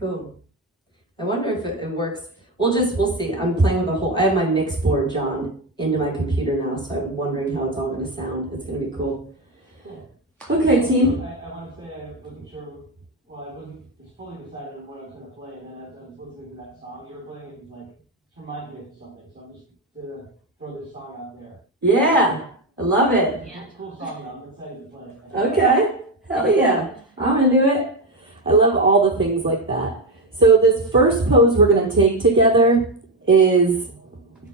Cool. I wonder if it works. We'll see. I'm playing with I have my mix board, John, into my computer now, so I'm wondering how it's all going to sound. It's going to be cool. Okay, team. I want to say I wasn't sure, I wasn't fully decided on what I was going to play, and then as I was listening to that song you were playing, it was like, it reminds me of something, so I'm just going to throw this song out there. Yeah, I love it. Yeah. It's a cool song, I'm excited to play it. Okay, hell yeah. I'm into it. I love all the things like that. So this first pose we're going to take together is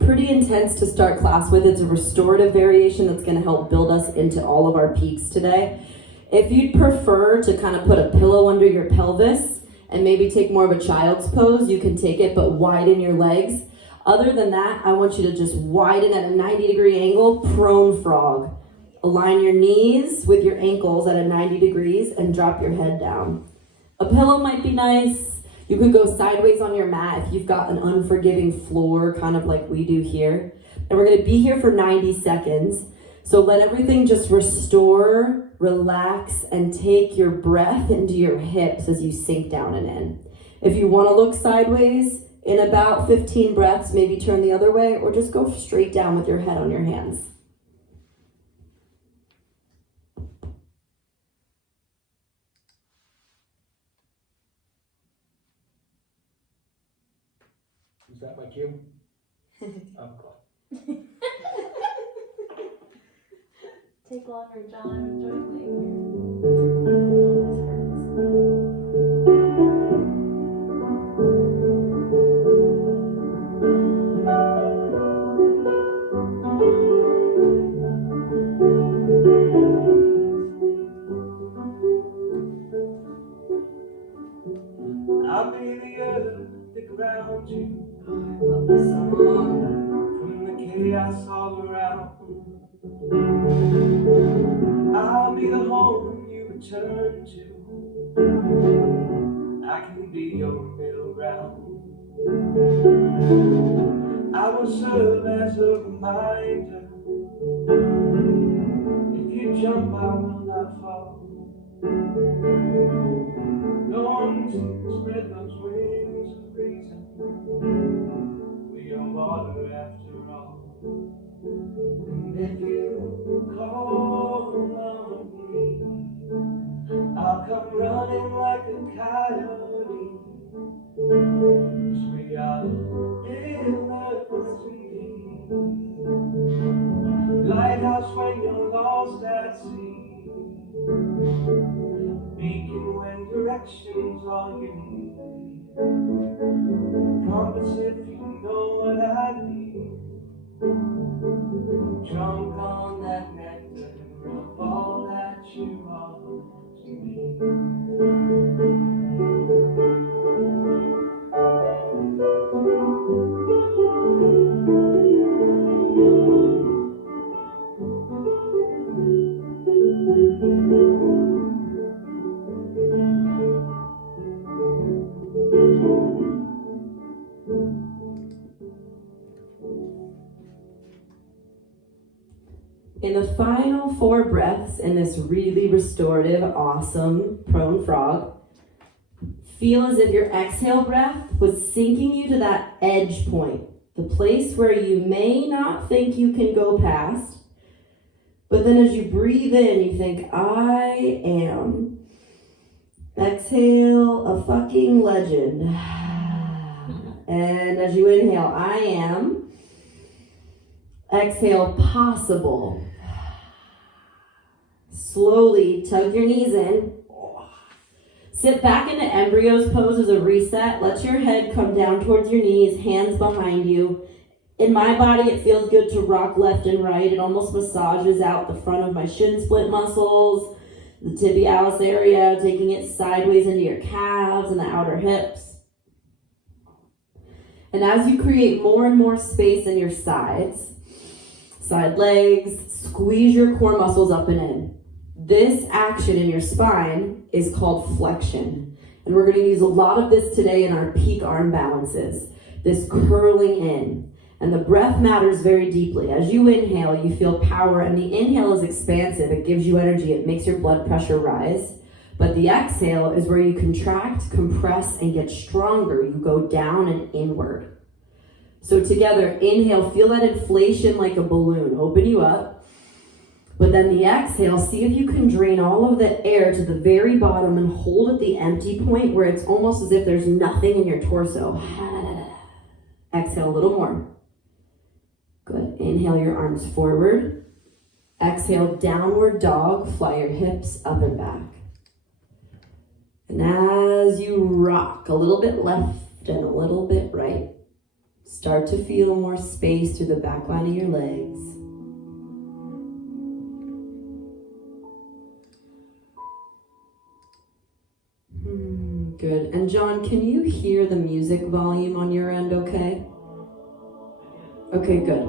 pretty intense to start class with. It's a restorative variation that's going to help build us into all of our peaks today. If you'd prefer to kind of put a pillow under your pelvis and maybe take more of a child's pose, you can take it, but widen your legs. Other than that, I want you to just widen at a 90-degree angle, prone frog. Align your knees with your ankles at a 90 degrees and drop your head down. A pillow might be nice. You could go sideways on your mat if you've got an unforgiving floor, kind of like we do here. And we're going to be here for 90 seconds. So let everything just restore, relax, and take your breath into your hips as you sink down and in. If you want to look sideways, in about 15 breaths, maybe turn the other way, or just go straight down with your head on your hands. Is that my cue? Oh, cool. Take longer, John. I'm enjoying playing I'll be the earth that ground you. I love this song. From the chaos all around. I'll be the home you return to. I can be your middle ground. I will serve as a reminder. If you jump, I will not fall. Going to spread those wings of reason. We are water after all. And if you call on me, I'll come running like a coyote. 'Cause we are rivers indeed. Lighthouse when you're lost at sea. Beacon when direction's all you need. Compass if you know what I need. Drunk on that nectar of all that you are to me. In the final 4 breaths in this really restorative, awesome prone frog, feel as if your exhale breath was sinking you to that edge point, the place where you may not think you can go past, but then as you breathe in, you think, I am. Exhale, a fucking legend. And as you inhale, I am. Exhale, possible. Slowly tug your knees in. Sit back into embryo's pose as a reset. Let your head come down towards your knees, hands behind you. In my body, it feels good to rock left and right. It almost massages out the front of my shin split muscles, the tibialis area, taking it sideways into your calves and the outer hips. And as you create more and more space in your sides, side legs, squeeze your core muscles up and in. This action in your spine is called flexion. And we're going to use a lot of this today in our peak arm balances. This curling in. And the breath matters very deeply. As you inhale, you feel power, and the inhale is expansive. It gives you energy. It makes your blood pressure rise. But the exhale is where you contract, compress, and get stronger. You go down and inward. So together, inhale, feel that inflation like a balloon. Open you up. But then the exhale, see if you can drain all of the air to the very bottom and hold at the empty point where it's almost as if there's nothing in your torso. Exhale a little more. Good. Inhale your arms forward. Exhale, downward dog. Fly your hips up and back. And as you rock a little bit left and a little bit right, start to feel more space through the back line of your legs. Good. And John, can you hear the music volume on your end okay? Okay, good.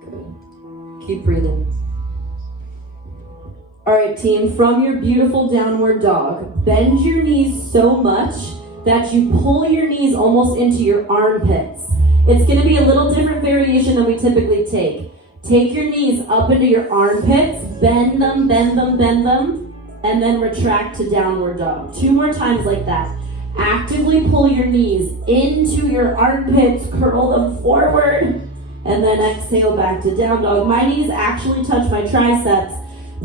Good. Keep breathing. All right, team, from your beautiful downward dog, bend your knees so much that you pull your knees almost into your armpits. It's going to be a little different variation than we typically take. Take your knees up into your armpits, bend them, and then retract to downward dog. 2 more times like that. Actively pull your knees into your armpits, curl them forward, and then exhale back to down dog. My knees actually touch my triceps.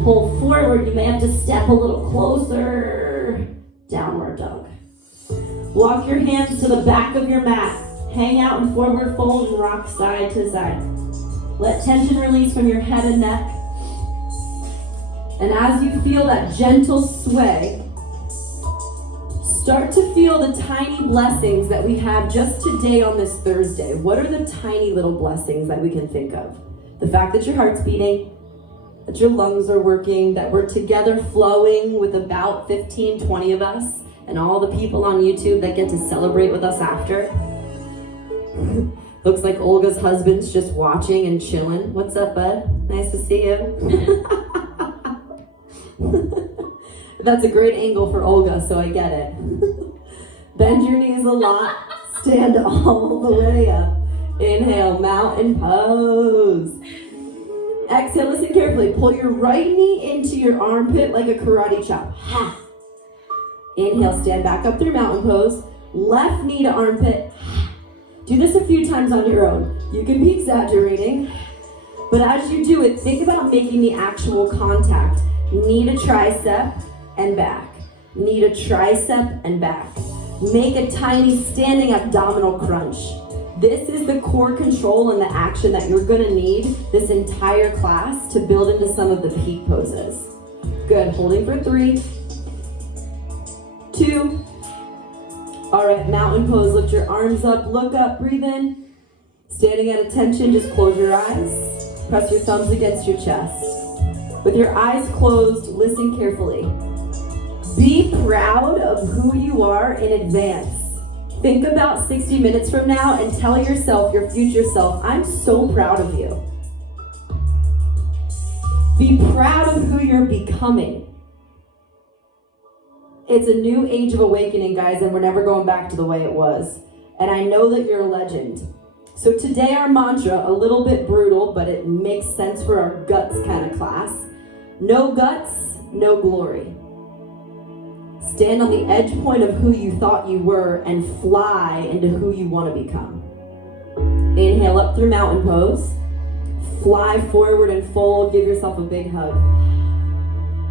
Pull forward, you may have to step a little closer. Downward dog. Walk your hands to the back of your mat. Hang out in forward fold and rock side to side. Let tension release from your head and neck. And as you feel that gentle sway, start to feel the tiny blessings that we have just today on this Thursday. What are the tiny little blessings that we can think of? The fact that your heart's beating, that your lungs are working, that we're together flowing with about 15, 20 of us, and all the people on YouTube that get to celebrate with us after. Looks like Olga's husband's just watching and chilling. What's up, bud? Nice to see you. That's a great angle for Olga, so I get it. Bend your knees a lot. Stand all the way up. Inhale, mountain pose. Exhale, listen carefully. Pull your right knee into your armpit like a karate chop. Ha. Inhale, stand back up through mountain pose. Left knee to armpit. Do this a few times on your own. You can be exaggerating, but as you do it, think about making the actual contact. Knee to tricep and back. Knee to tricep and back. Make a tiny standing abdominal crunch. This is the core control and the action that you're gonna need this entire class to build into some of the peak poses. Good, holding for 3, 2, all right, mountain pose, lift your arms up, look up, breathe in. Standing at attention, just close your eyes. Press your thumbs against your chest. With your eyes closed, listen carefully. Be proud of who you are in advance. Think about 60 minutes from now and tell yourself, your future self, I'm so proud of you. Be proud of who you're becoming. It's a new age of awakening, guys, and we're never going back to the way it was. And I know that you're a legend. So today our mantra, a little bit brutal, but it makes sense for our guts kind of class. No guts, no glory. Stand on the edge point of who you thought you were and fly into who you want to become. Inhale up through mountain pose. Fly forward and fold. Give yourself a big hug.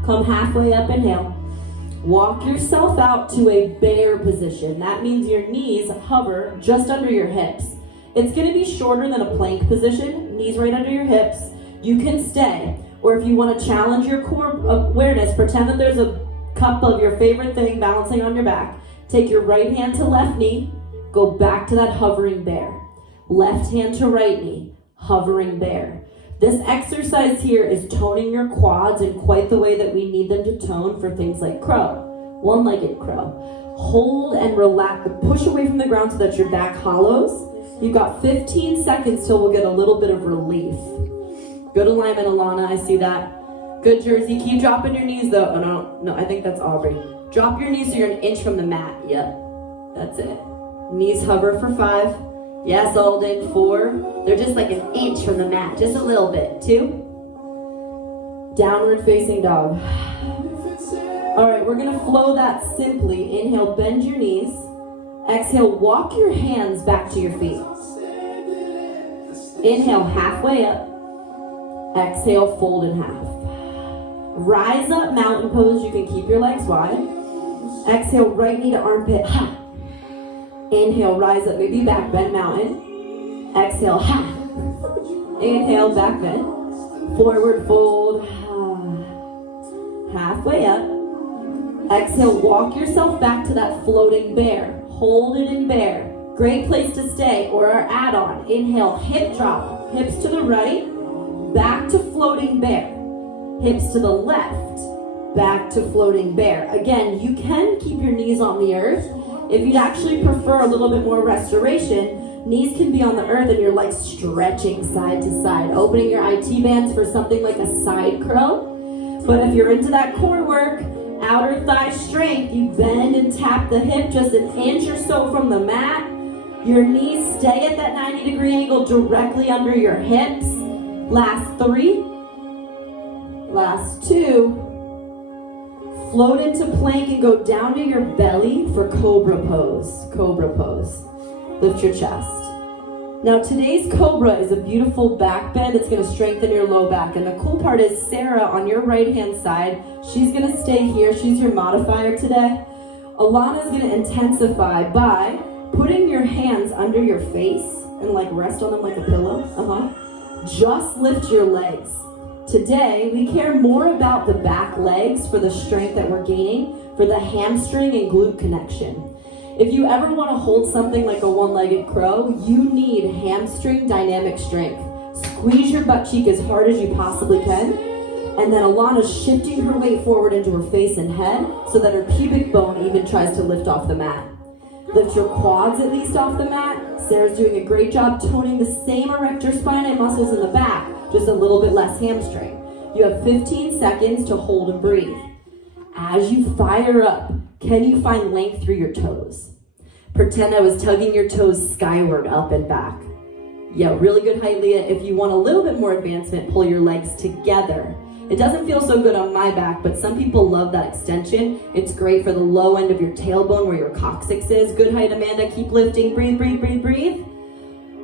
Come halfway up, inhale. Walk yourself out to a bear position. That means your knees hover just under your hips. It's going to be shorter than a plank position. Knees right under your hips. You can stay. Or if you want to challenge your core awareness, pretend that there's a cup of your favorite thing balancing on your back. Take your right hand to left knee. Go back to that hovering bear. Left hand to right knee. Hovering bear. This exercise here is toning your quads in quite the way that we need them to tone for things like crow, one-legged crow. Hold and relax, push away from the ground so that your back hollows. You've got 15 seconds till we'll get a little bit of relief. Good alignment, Alana, I see that. Good, Jersey, keep dropping your knees though. Oh, no, I think that's Aubrey. Drop your knees so you're an inch from the mat. Yep, that's it. Knees hover for 5. Yes, Alden, 4. They're just like an inch from the mat, just a little bit. 2, Downward facing dog. All right, we're gonna flow that simply. Inhale, bend your knees. Exhale, walk your hands back to your feet. Inhale, halfway up. Exhale, fold in half. Rise up, mountain pose. You can keep your legs wide. Exhale, right knee to armpit. Ha. Inhale, rise up, maybe back bend, mountain. Exhale, ha. Inhale, back bend. Forward fold. Halfway up. Exhale, walk yourself back to that floating bear. Hold it in bear. Great place to stay, or our add-on. Inhale, hip drop. Hips to the right. Back to floating bear. Hips to the left. Back to floating bear. Again, you can keep your knees on the earth. If you'd actually prefer a little bit more restoration, knees can be on the earth and you're like stretching side to side, opening your IT bands for something like a side curl. But if you're into that core work, outer thigh strength, you bend and tap the hip just an inch or so from the mat. Your knees stay at that 90-degree angle directly under your hips. Last 3. Last 2. Float into plank and go down to your belly for cobra pose. Cobra pose. Lift your chest. Now today's cobra is a beautiful back bend. It's going to strengthen your low back. And the cool part is Sarah on your right hand side, she's going to stay here. She's your modifier today. Alana's going to intensify by putting your hands under your face and like rest on them like a pillow. Just lift your legs. Today, we care more about the back legs for the strength that we're gaining for the hamstring and glute connection. If you ever want to hold something like a one-legged crow, you need hamstring dynamic strength. Squeeze your butt cheek as hard as you possibly can, and then Alana's shifting her weight forward into her face and head so that her pubic bone even tries to lift off the mat. Lift your quads at least off the mat. Sarah's doing a great job toning the same erector spinae muscles in the back, just a little bit less hamstring. You have 15 seconds to hold and breathe. As you fire up, can you find length through your toes? Pretend I was tugging your toes skyward, up and back. Yeah, really good height, Leah. If you want a little bit more advancement, pull your legs together. It doesn't feel so good on my back, but some people love that extension. It's great for the low end of your tailbone where your coccyx is. Good height, Amanda. Keep lifting. Breathe, breathe, breathe, breathe.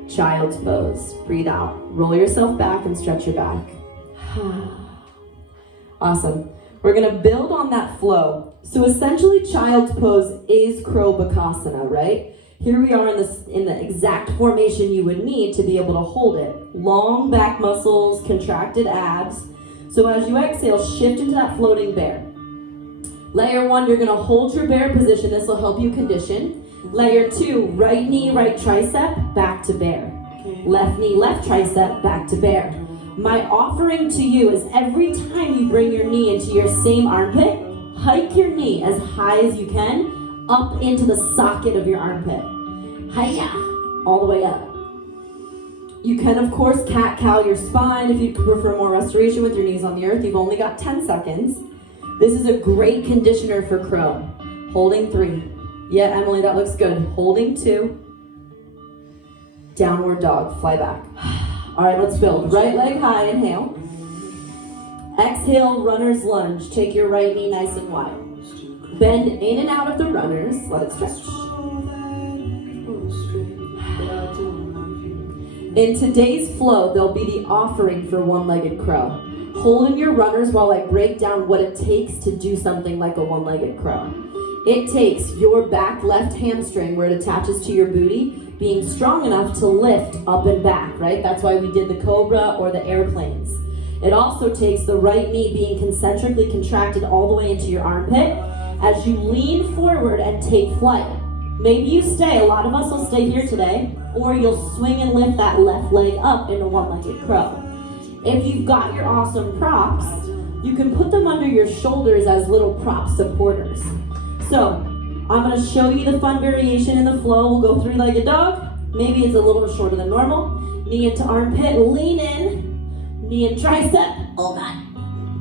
Child's pose. Breathe out. Roll yourself back and stretch your back. Awesome. We're going to build on that flow. So essentially, child's pose is Bakasana, right? Here we are in the exact formation you would need to be able to hold it. Long back muscles, contracted abs. So as you exhale, shift into that floating bear. Layer 1, you're going to hold your bear position. This will help you condition. Layer 2, right knee, right tricep, back to bear. Left knee, left tricep, back to bear. My offering to you is every time you bring your knee into your same armpit, hike your knee as high as you can up into the socket of your armpit. Hiya! All the way up. You can, of course, cat-cow your spine if you prefer more restoration with your knees on the earth. You've only got 10 seconds. This is a great conditioner for crow. Holding 3. Yeah, Emily, that looks good. Holding 2. Downward dog, fly back. All right, let's build. Right leg high, inhale. Exhale, runner's lunge. Take your right knee nice and wide. Bend in and out of the runners. Let it stretch. In today's flow, there'll be the offering for one-legged crow. Hold in your runners while I break down what it takes to do something like a one-legged crow. It takes your back left hamstring, where it attaches to your booty, being strong enough to lift up and back, right? That's why we did the cobra or the airplanes. It also takes the right knee being concentrically contracted all the way into your armpit as you lean forward and take flight. Maybe you stay, a lot of us will stay here today, or you'll swing and lift that left leg up into one-legged crow. If you've got your awesome props, you can put them under your shoulders as little prop supporters. So, I'm going to show you the fun variation in the flow. We'll go three-legged dog. Maybe it's a little bit shorter than normal. Knee into armpit, lean in. Knee and tricep, oh God.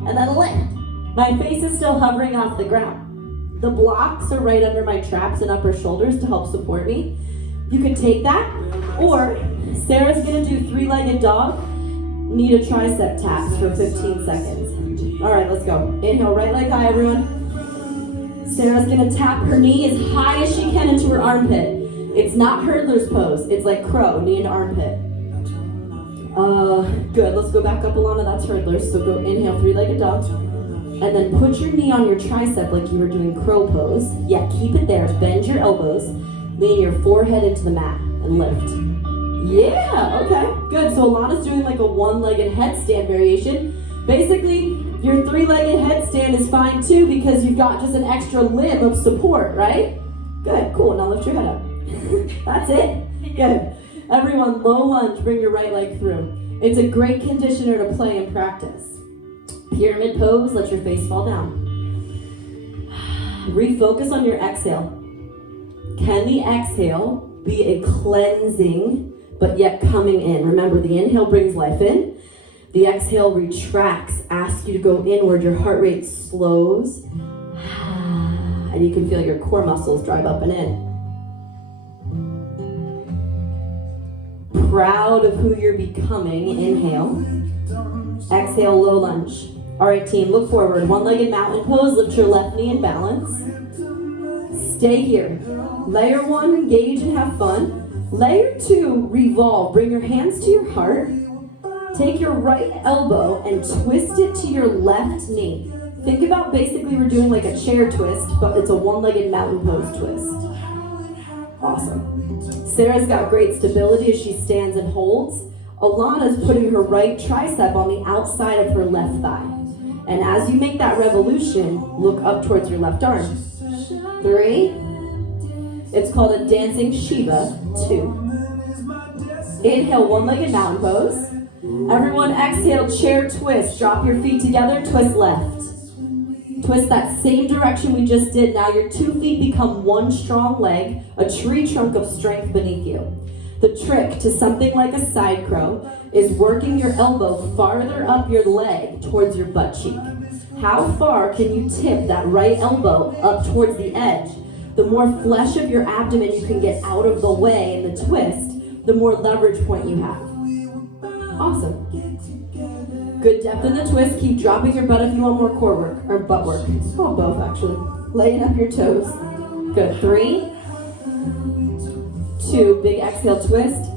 And then lift. My face is still hovering off the ground. The blocks are right under my traps and upper shoulders to help support me. You can take that, or Sarah's going to do three-legged dog. Knee to tricep taps for 15 seconds. All right, let's go. Inhale, right leg high, everyone. Sarah's gonna tap her knee as high as she can into her armpit. It's not hurdler's pose. It's like crow, knee into armpit. Good. Let's go back up, Alana. That's hurdlers. So go inhale, three-legged dog. And then put your knee on your tricep like you were doing crow pose. Yeah, keep it there. Bend your elbows. Lean your forehead into the mat and lift. Yeah, okay. Good. So Alana's doing like a one-legged headstand variation. Basically, your three-legged headstand is fine too because you've got just an extra limb of support, right? Good. Cool. Now lift your head up. That's it. Good. Everyone, low lunge, bring your right leg through. It's a great conditioner to play and practice. Pyramid pose, let your face fall down. Refocus on your exhale. Can the exhale be a cleansing, but yet coming in? Remember, the inhale brings life in. The exhale retracts, asks you to go inward. Your heart rate slows. And you can feel your core muscles drive up and in. Proud of who you're becoming. Inhale. Exhale, low lunge. All right, team, look forward. One-legged mountain pose. Lift your left knee in balance. Stay here. Layer one, engage and have fun. Layer two, revolve. Bring your hands to your heart. Take your right elbow and twist it to your left knee. Think about basically we're doing like a chair twist, but it's a one-legged mountain pose twist. Awesome. Sarah's got great stability as she stands and holds. Alana's putting her right tricep on the outside of her left thigh. And as you make that revolution, look up towards your left arm. 3. It's called a dancing Shiva. 2. Inhale, one-legged mountain pose. Everyone exhale, chair twist. Drop your feet together, twist left. Twist that same direction we just did. Now your 2 feet become one strong leg, a tree trunk of strength beneath you. The trick to something like a side crow is working your elbow farther up your leg towards your butt cheek. How far can you tip that right elbow up towards the edge? The more flesh of your abdomen you can get out of the way in the twist, the more leverage point you have. Awesome. Good depth in the twist. Keep dropping your butt if you want more core work, or butt work. Oh, both actually. Laying up your toes. Good. 3, 2, big exhale, twist.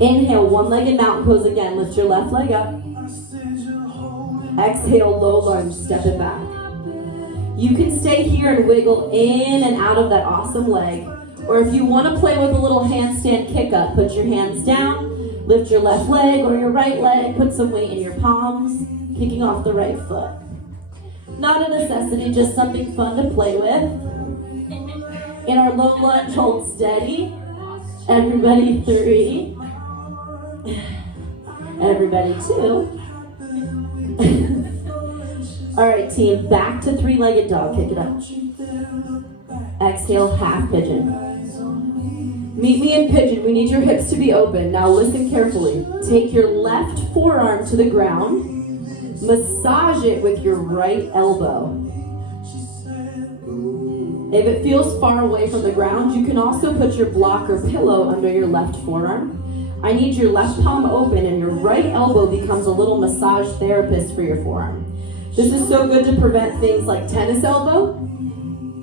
Inhale, one-legged mountain pose again. Lift your left leg up. Exhale, low lunge, step it back. You can stay here and wiggle in and out of that awesome leg. Or if you want to play with a little handstand kick up, put your hands down, lift your left leg or your right leg, put some weight in your palms, kicking off the right foot. Not a necessity, just something fun to play with. In our low lunge, hold steady. Everybody 3. Everybody 2. All right, team, back to three-legged dog. Kick it up. Exhale, half pigeon. Meet me in pigeon. We need your hips to be open. Now listen carefully. Take your left forearm to the ground. Massage it with your right elbow. If it feels far away from the ground, you can also put your block or pillow under your left forearm. I need your left palm open and your right elbow becomes a little massage therapist for your forearm. This is so good to prevent things like tennis elbow,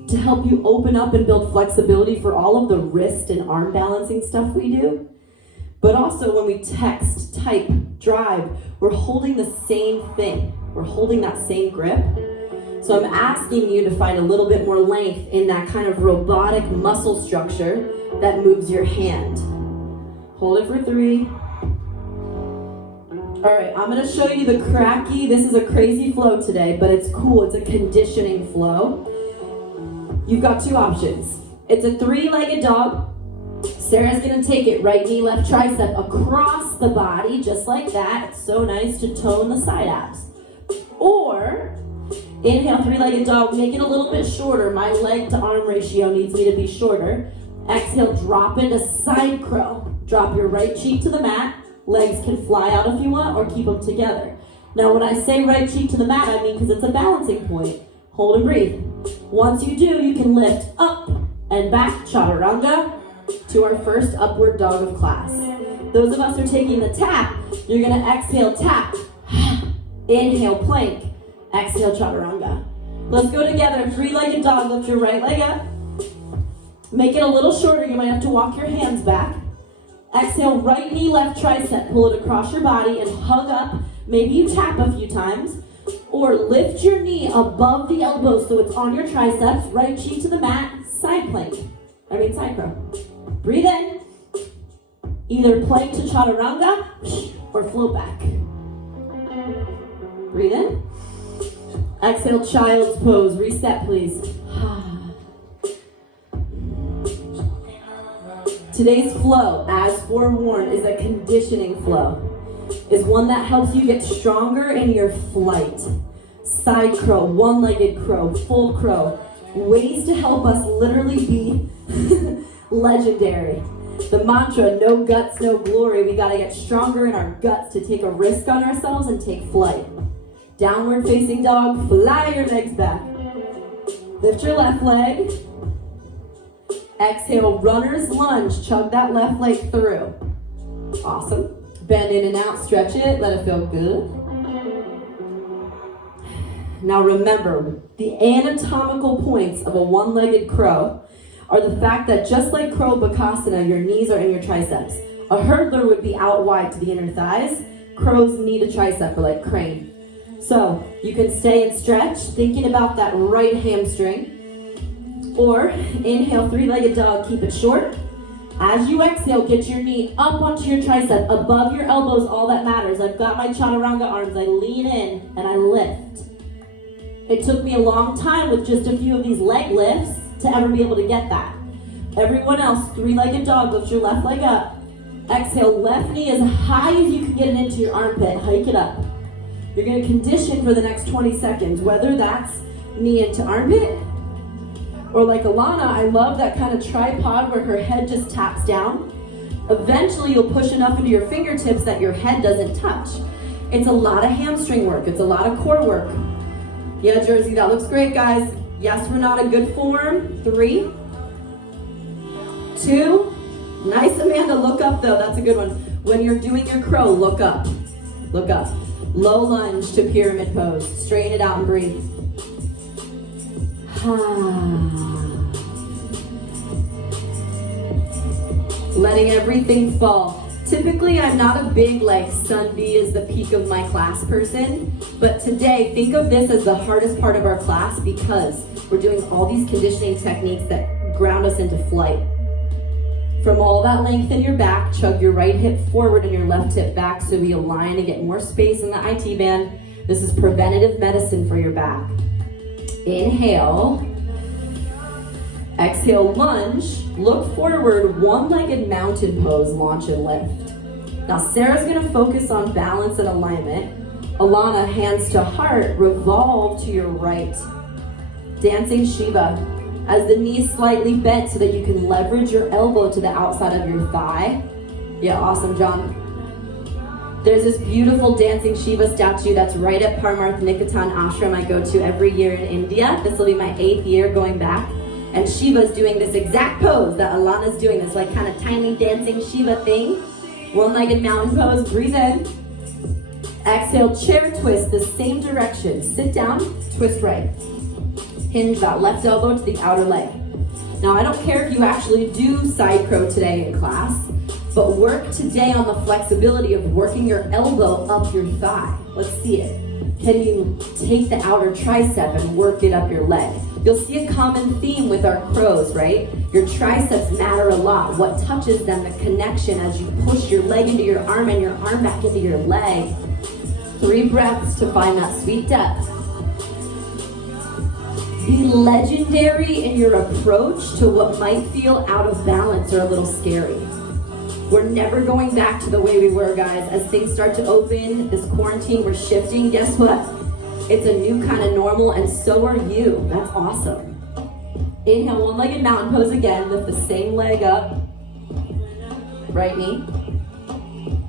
to help you open up and build flexibility for all of the wrist and arm balancing stuff we do. But also when we text, type, drive, we're holding the same thing. We're holding that same grip. So I'm asking you to find a little bit more length in that kind of robotic muscle structure that moves your hand. Hold it for 3. All right, I'm gonna show you the cracky. This is a crazy flow today, but it's cool. It's a conditioning flow. You've got 2 options. It's a 3-legged dog. Sarah's gonna take it right knee, left tricep across the body, just like that. It's so nice to tone the side abs. Or, inhale, 3-legged dog, make it a little bit shorter. My leg to arm ratio needs me to be shorter. Exhale, drop into side crow. Drop your right cheek to the mat. Legs can fly out if you want, or keep them together. Now, when I say right cheek to the mat, I mean because it's a balancing point. Hold and breathe. Once you do, you can lift up and back, chaturanga, to our first upward dog of class. Those of us who are taking the tap, you're gonna exhale, tap, Inhale, plank. Exhale, chaturanga. Let's go together. Three-legged dog. Lift your right leg up. Make it a little shorter. You might have to walk your hands back. Exhale, right knee, left tricep. Pull it across your body and hug up. Maybe you tap a few times. Or lift your knee above the elbow so it's on your triceps. Right cheek to the mat. Side plank. Side crow. Breathe in. Either plank to chaturanga or float back. Breathe in. Exhale, child's pose. Reset, please. Today's flow, as forewarned, is a conditioning flow. Is one that helps you get stronger in your flight. Side crow, one-legged crow, full crow. Ways to help us literally be legendary. The mantra, no guts, no glory. We gotta get stronger in our guts to take a risk on ourselves and take flight. Downward facing dog, fly your legs back. Lift your left leg. Exhale, runner's lunge. Chug that left leg through. Awesome. Bend in and out, stretch it, let it feel good. Now remember, the anatomical points of a one-legged crow are the fact that just like crow bakasana, your knees are in your triceps. A hurdler would be out wide to the inner thighs. Crows need a tricep, or like crane. So you can stay and stretch, thinking about that right hamstring. Or inhale, three-legged dog, keep it short. As you exhale, get your knee up onto your tricep, above your elbows, all that matters. I've got my chaturanga arms, I lean in and I lift. It took me a long time with just a few of these leg lifts to ever be able to get that. Everyone else, three-legged dog, lift your left leg up. Exhale, left knee as high as you can get it into your armpit, hike it up. You're gonna condition for the next 20 seconds, whether that's knee into armpit, or like Alana, I love that kind of tripod where her head just taps down. Eventually you'll push enough into your fingertips that your head doesn't touch. It's a lot of hamstring work, it's a lot of core work. Yeah, Jersey, that looks great, guys. Yes, we're not in good form. 3, 2, nice, Amanda, look up though, that's a good one. When you're doing your crow, look up, look up. Low lunge to pyramid pose. Straighten it out and breathe. Letting everything fall. Typically, I'm not a big sun B is the peak of my class person, but today, think of this as the hardest part of our class because we're doing all these conditioning techniques that ground us into flight. From all that length in your back, chug your right hip forward and your left hip back so we align and get more space in the IT band. This is preventative medicine for your back. Inhale. Exhale, lunge. Look forward, one-legged mountain pose, launch and lift. Now Sarah's gonna focus on balance and alignment. Alana, hands to heart, revolve to your right. Dancing Shiva. As the knees slightly bent so that you can leverage your elbow to the outside of your thigh. Yeah, awesome, John. There's this beautiful dancing Shiva statue that's right at Parmarth Nikatan Ashram I go to every year in India. This will be my 8th year going back. And Shiva's doing this exact pose that Alana's doing, this kind of tiny dancing Shiva thing. One-legged mountain pose, breathe in. Exhale, chair twist, the same direction. Sit down, twist right. Hinge that left elbow to the outer leg. Now, I don't care if you actually do side crow today in class, but work today on the flexibility of working your elbow up your thigh. Let's see it. Can you take the outer tricep and work it up your leg? You'll see a common theme with our crows, right? Your triceps matter a lot. What touches them, the connection as you push your leg into your arm and your arm back into your leg. 3 breaths to find that sweet depth. Be legendary in your approach to what might feel out of balance or a little scary. We're never going back to the way we were, guys. As things start to open, this quarantine, we're shifting. Guess what? It's a new kind of normal, and so are you. That's awesome. Inhale, one-legged mountain pose again. Lift the same leg up. Right knee.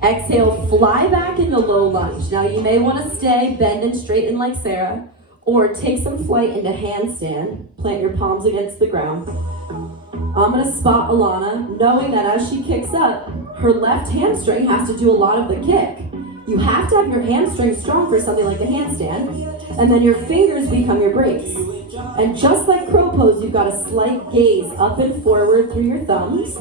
Exhale, fly back into low lunge. Now you may want to stay, bend and straighten like Sarah, or take some flight into handstand. Plant your palms against the ground. I'm gonna spot Alana, knowing that as she kicks up, her left hamstring has to do a lot of the kick. You have to have your hamstrings strong for something like the handstand, and then your fingers become your brakes. And just like crow pose, you've got a slight gaze up and forward through your thumbs.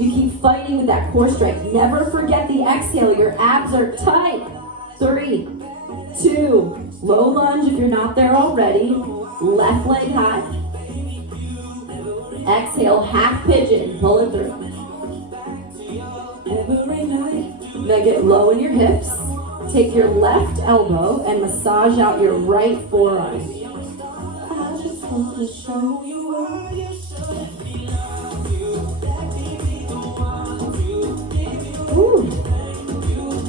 You keep fighting with that core strength. Never forget the exhale. Your abs are tight. 3, 2, low lunge if you're not there already. Left leg high. Exhale, half pigeon. Pull it through. Then get low in your hips. Take your left elbow and massage out your right forearm. I just want to show you where you should be.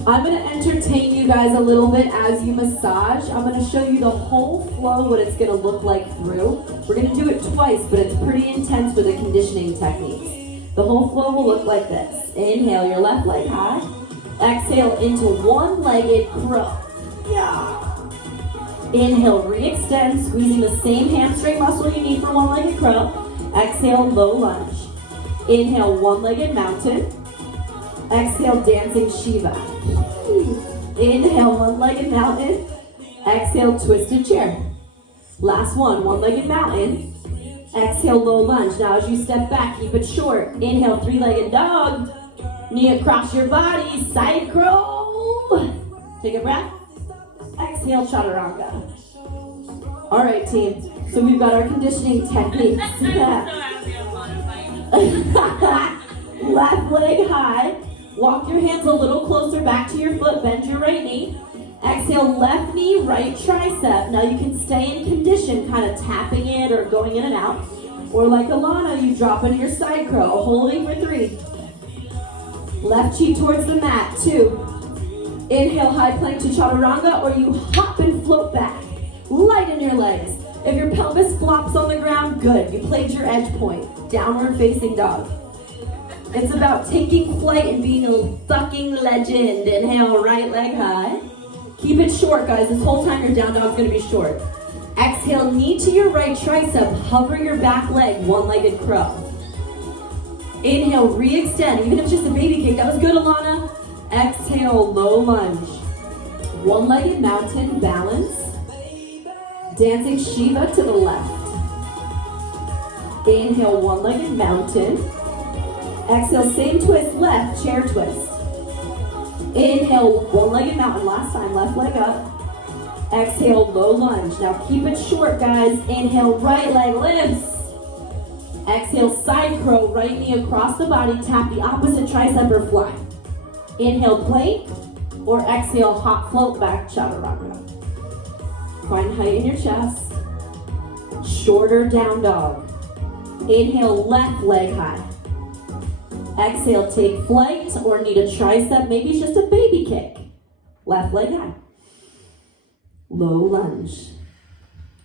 I'm going to entertain you guys a little bit as you massage. I'm going to show you the whole flow, what it's going to look like through. We're going to do it twice, but it's pretty intense with the conditioning techniques. The whole flow will look like this. Inhale, your left leg high. Exhale into one-legged crow. Yeah. Inhale, re-extend, squeezing the same hamstring muscle you need for one-legged crow. Exhale, low lunge. Inhale, one-legged mountain. Exhale, dancing Shiva. Inhale, one-legged mountain. Exhale, twisted chair. Last one, one-legged mountain. Exhale, low lunge. Now as you step back, keep it short. Inhale, three-legged dog. Knee across your body, side crow. Take a breath. Exhale, chaturanga. All right, team. So we've got our conditioning techniques. Left leg high. Walk your hands a little closer back to your foot. Bend your right knee. Exhale, left knee, right tricep. Now you can stay in condition, kind of tapping it or going in and out. Or like Alana, you drop into your side crow, holding for 3. Left cheek towards the mat, 2. Inhale, high plank to chaturanga, or you hop and float back. Lighten your legs. If your pelvis flops on the ground, good. You played your edge point. Downward facing dog. It's about taking flight and being a fucking legend. Inhale, right leg high. Keep it short, guys. This whole time your down dog's gonna be short. Exhale, knee to your right tricep. Hover your back leg, one-legged crow. Inhale, re-extend, even if it's just a baby kick. That was good, Alana. Exhale, low lunge. One-legged mountain, balance. Dancing Shiva to the left. Inhale, one-legged mountain. Exhale, same twist, left, chair twist. Inhale, one-legged mountain, last time, left leg up. Exhale, low lunge. Now keep it short, guys. Inhale, right leg lifts. Exhale, side crow, right knee across the body, tap the opposite tricep or fly. Inhale, plank, or exhale, hop, float back, chaturanga. Find height in your chest. Shorter down dog. Inhale, left leg high. Exhale, take flight, or need a tricep, maybe it's just a baby kick. Left leg high. Low lunge.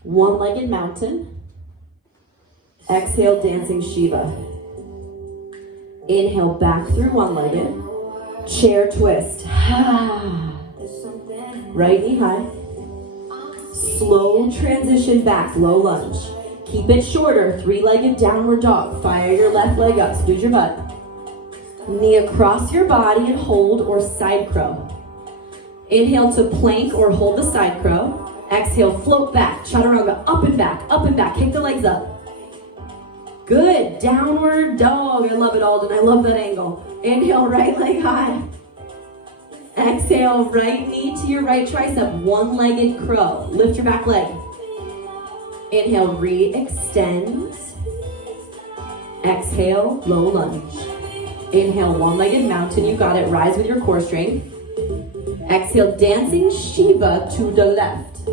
One-legged mountain. Exhale, dancing Shiva. Inhale, back through one-legged. Chair twist. Right knee high. Slow transition back, low lunge. Keep it shorter, 3-legged downward dog. Fire your left leg up, squeeze your butt. Knee across your body and hold or side crow. Inhale to plank or hold the side crow. Exhale, float back, chaturanga, up and back, kick the legs up. Good, downward dog. I love it, Alden. I love that angle. Inhale, right leg high. Exhale, right knee to your right tricep, one-legged crow. Lift your back leg. Inhale, re-extend. Exhale, low lunge. Inhale, one-legged mountain. You got it. Rise with your core strength. Exhale, dancing Shiva to the left.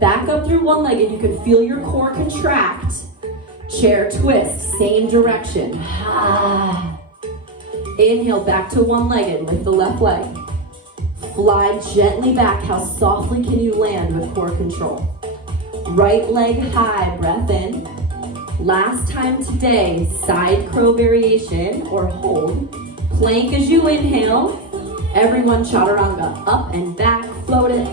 Back up through one-legged. You can feel your core contract. Chair twist, same direction. Inhale, back to one-legged. Lift the left leg. Fly gently back. How softly can you land with core control? Right leg high, breath in. Last time today, side crow variation or hold. Plank as you inhale. Everyone chaturanga, up and back, float it.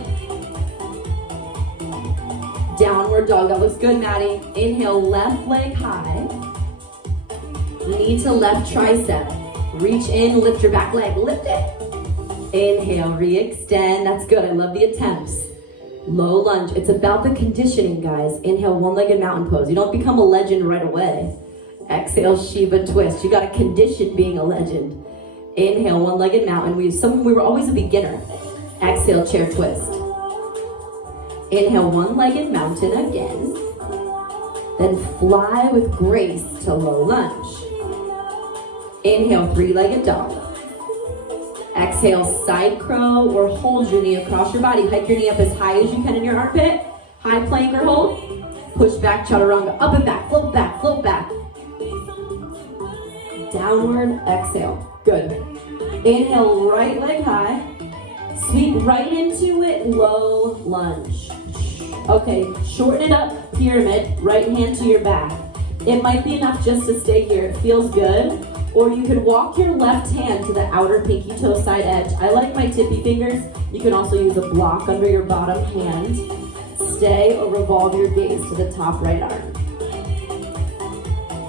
Downward dog, that looks good, Maddie. Inhale, left leg high. Knee to left tricep. Reach in, lift your back leg, lift it. Inhale, re-extend. That's good. I love the attempts. Low lunge. It's about the conditioning, guys. Inhale, one-legged mountain pose. You don't become a legend right away. Exhale, Shiva twist. You got to condition being a legend. Inhale, one-legged mountain. We were always a beginner. Exhale, chair twist. Inhale, one-legged mountain again. Then fly with grace to low lunge. Inhale, three-legged dog. Exhale, side crow, or hold your knee across your body. Hike your knee up as high as you can in your armpit. High plank or hold. Push back, chaturanga. Up and back, float back, float back. Downward, exhale. Good. Inhale, right leg high. Sweep right into it, low lunge. Okay, shorten it up, pyramid, right hand to your back. It might be enough just to stay here. It feels good. Or you could walk your left hand to the outer pinky toe side edge. I like my tippy fingers. You can also use a block under your bottom hand. Stay or revolve your gaze to the top right arm.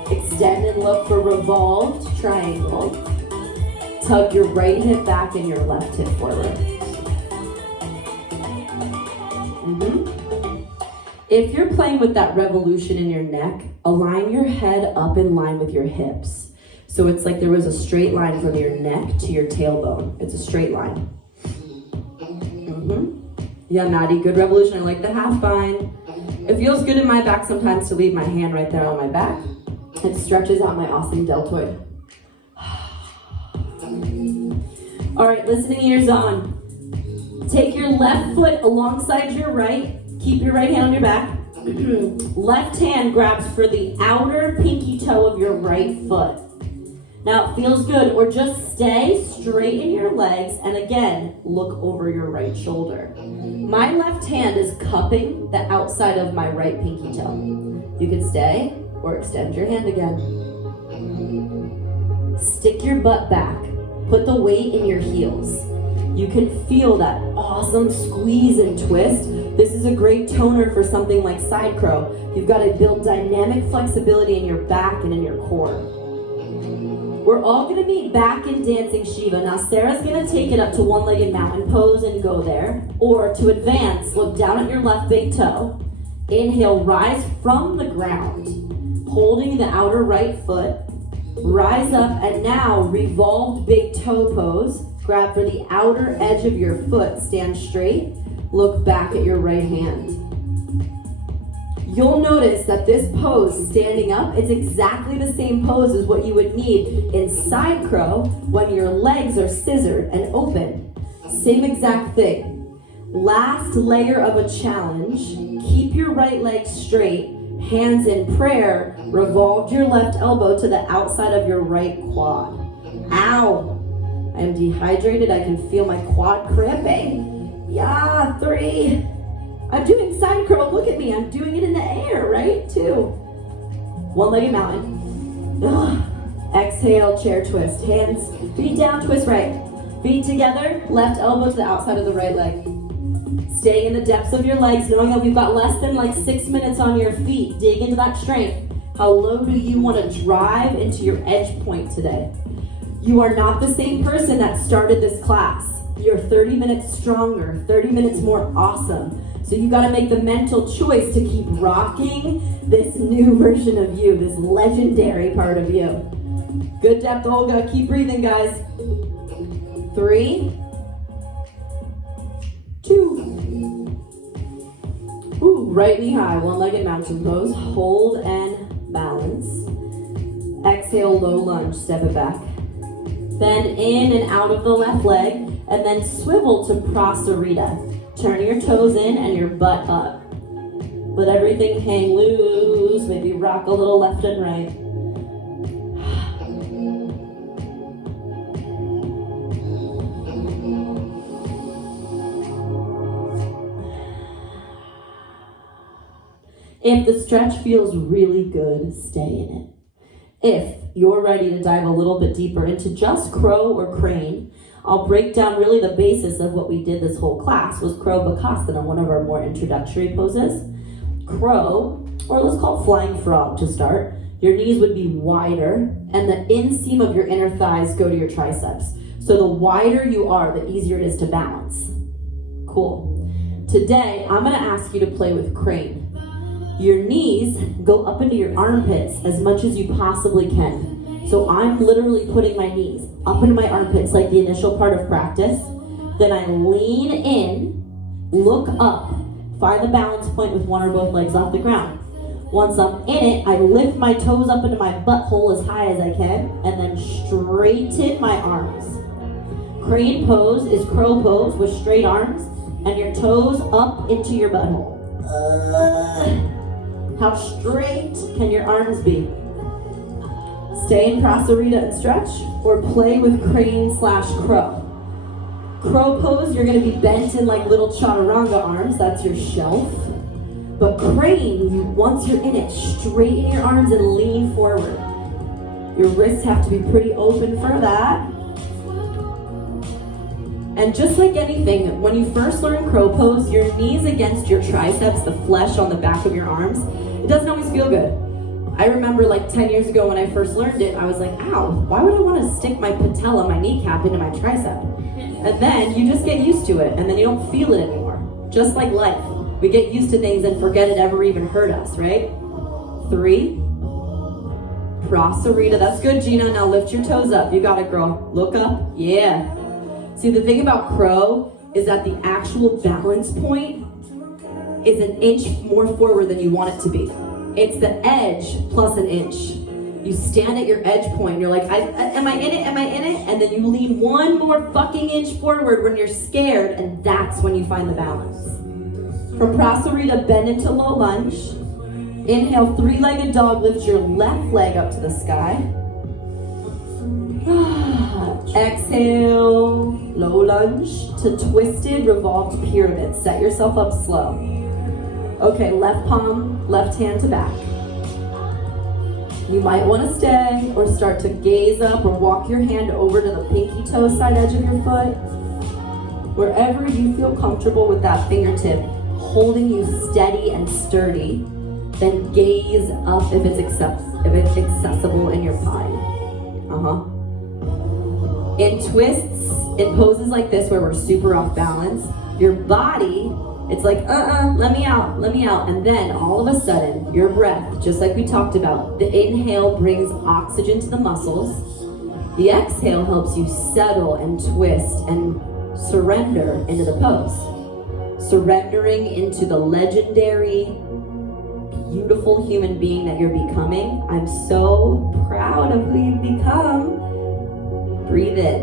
Extend and look for revolved triangle. Tug your right hip back and your left hip forward. If you're playing with that revolution in your neck, align your head up in line with your hips. So it's like there was a straight line from your neck to your tailbone. It's a straight line. Yeah, Maddie, good revolution. I like the half bind. It feels good in my back sometimes to leave my hand right there on my back. It stretches out my awesome deltoid. All right, listening ears on. Take your left foot alongside your right. Keep your right hand on your back. Left hand grabs for the outer pinky toe of your right foot. Now it feels good, or just stay straighten your legs and again, look over your right shoulder. My left hand is cupping the outside of my right pinky toe. You can stay or extend your hand again. Stick your butt back. Put the weight in your heels. You can feel that awesome squeeze and twist. This is a great toner for something like side crow. You've got to build dynamic flexibility in your back and in your core. We're all going to meet back in dancing Shiva. Now Sarah's going to take it up to one-legged mountain pose and go there. Or to advance, look down at your left big toe. Inhale, rise from the ground, holding the outer right foot. Rise up and now revolved big toe pose. Grab for the outer edge of your foot. Stand straight. Look back at your right hand. You'll notice that this pose, standing up, it's exactly the same pose as what you would need in side crow when your legs are scissored and open. Same exact thing. Last layer of a challenge. Keep your right leg straight, hands in prayer, revolve your left elbow to the outside of your right quad. Ow! I am dehydrated, I can feel my quad cramping. Yeah, 3. I'm doing side curl, look at me, I'm doing it in the air, right? 2. One-legged mountain. Exhale, chair twist. Hands, feet down, twist right. Feet together, left elbow to the outside of the right leg. Staying in the depths of your legs, knowing that we've got less than like 6 minutes on your feet. Dig into that strength. How low do you want to drive into your edge point today? You are not the same person that started this class. You're 30 minutes stronger, 30 minutes more awesome. So you got to make the mental choice to keep rocking this new version of you, this legendary part of you. Good depth, Olga. Keep breathing, guys. 3, 2. Ooh, right knee high, one-legged mountain pose. Hold and balance. Exhale, low lunge, step it back. Bend in and out of the left leg, and then swivel to Prasarita. Turn your toes in and your butt up. Let everything hang loose. Maybe rock a little left and right. If the stretch feels really good, stay in it. If you're ready to dive a little bit deeper into just crow or crane, I'll break down really the basis of what we did this whole class was crow bakasana, one of our more introductory poses. Crow, or let's call it flying frog to start. Your knees would be wider and the inseam of your inner thighs go to your triceps. So the wider you are, the easier it is to balance. Cool. Today, I'm gonna ask you to play with crane. Your knees go up into your armpits as much as you possibly can. So I'm literally putting my knees up into my armpits like the initial part of practice. Then I lean in, look up, find the balance point with one or both legs off the ground. Once I'm in it, I lift my toes up into my butthole as high as I can, and then straighten my arms. Crane pose is crow pose with straight arms, and your toes up into your butthole. How straight can your arms be? Stay in Prasarita and stretch, or play with crane/crow. Crow pose, you're gonna be bent in like little chaturanga arms, that's your shelf. But crane, once you're in it, straighten your arms and lean forward. Your wrists have to be pretty open for that. And just like anything, when you first learn crow pose, your knees against your triceps, the flesh on the back of your arms, it doesn't always feel good. I remember like 10 years ago when I first learned it, I was like, ow, why would I want to stick my patella, my kneecap, into my tricep? And then you just get used to it, and then you don't feel it anymore. Just like life. We get used to things and forget it ever even hurt us, right? 3. Prasarita, that's good, Gina. Now lift your toes up. You got it, girl. Look up. Yeah. See, the thing about crow is that the actual balance point is an inch more forward than you want it to be. It's the edge plus an inch. You stand at your edge point, you're like, am I in it, am I in it? And then you lean one more fucking inch forward when you're scared, and that's when you find the balance. From Prasarita, bend into low lunge. Inhale, 3-legged dog, lift your left leg up to the sky. Exhale, low lunge to twisted revolved pyramid. Set yourself up slow. Okay, left palm, left hand to back. You might want to stay or start to gaze up or walk your hand over to the pinky toe side edge of your foot. Wherever you feel comfortable with that fingertip holding you steady and sturdy, then gaze up if it's accessible in your spine. In twists, in poses like this where we're super off balance, your body, it's like, let me out. And then all of a sudden, your breath, just like we talked about, the inhale brings oxygen to the muscles. The exhale helps you settle and twist and surrender into the pose. Surrendering into the legendary, beautiful human being that you're becoming. I'm so proud of who you've become. Breathe in.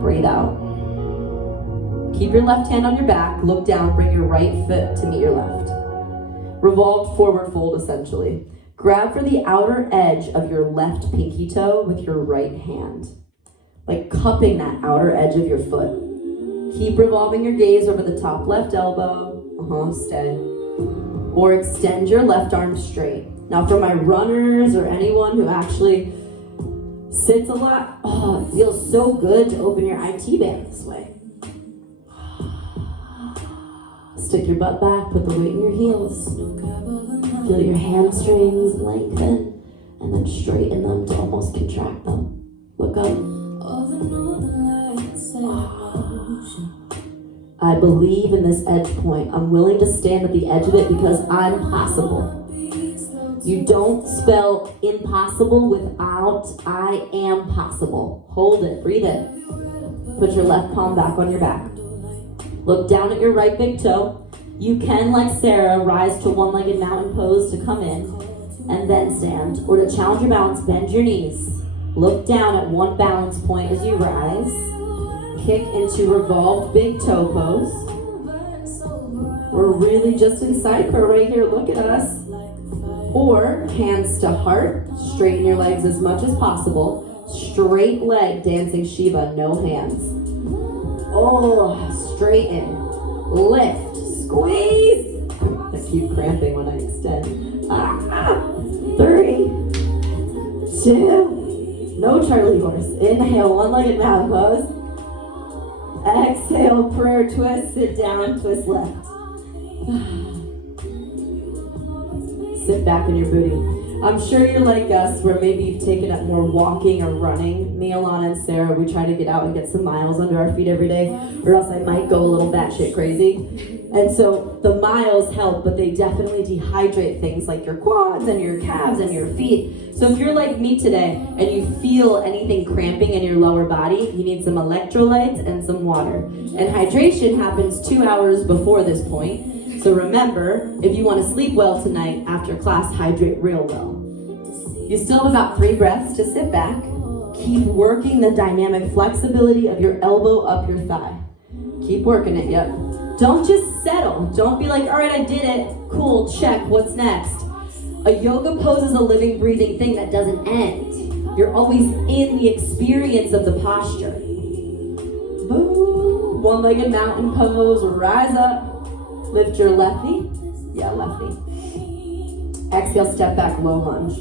Breathe out. Keep your left hand on your back, look down, bring your right foot to meet your left. Revolved forward fold, essentially. Grab for the outer edge of your left pinky toe with your right hand. Like cupping that outer edge of your foot. Keep revolving your gaze over the top left elbow. Stay. Or extend your left arm straight. Now for my runners or anyone who actually sits a lot, it feels so good to open your IT band this way. Stick your butt back, put the weight in your heels. Feel your hamstrings lengthen, and then straighten them to almost contract them. Look up. I believe in this edge point. I'm willing to stand at the edge of it because I'm possible. You don't spell impossible without I am possible. Hold it, breathe in. Put your left palm back on your back. Look down at your right big toe. You can, like Sarah, rise to one-legged mountain pose to come in and then stand. Or to challenge your balance, bend your knees. Look down at one balance point as you rise. Kick into revolved big toe pose. We're really just in cypher right here, look at us. Or hands to heart, straighten your legs as much as possible. Straight leg dancing Shiva, no hands. Straighten, lift, squeeze. I keep cramping when I extend. 3, 2, no Charlie horse. Inhale, one-legged mountain pose. Exhale, prayer twist, sit down, twist left. Sit back in your booty. I'm sure you're like us, where maybe you've taken up more walking or running. Me, Alana, and Sarah, we try to get out and get some miles under our feet every day, or else I might go a little batshit crazy. And so the miles help, but they definitely dehydrate things like your quads and your calves and your feet. So if you're like me today and you feel anything cramping in your lower body, you need some electrolytes and some water. And hydration happens 2 hours before this point. So remember, if you want to sleep well tonight after class, hydrate real well. You still have about 3 breaths to sit back. Keep working the dynamic flexibility of your elbow up your thigh. Keep working it, yep. Don't just settle. Don't be like, all right, I did it. Cool, check, what's next? A yoga pose is a living, breathing thing that doesn't end. You're always in the experience of the posture. Boom. One-legged mountain pose, rise up. Lift your left knee. Yeah, left knee. Exhale, step back, low lunge.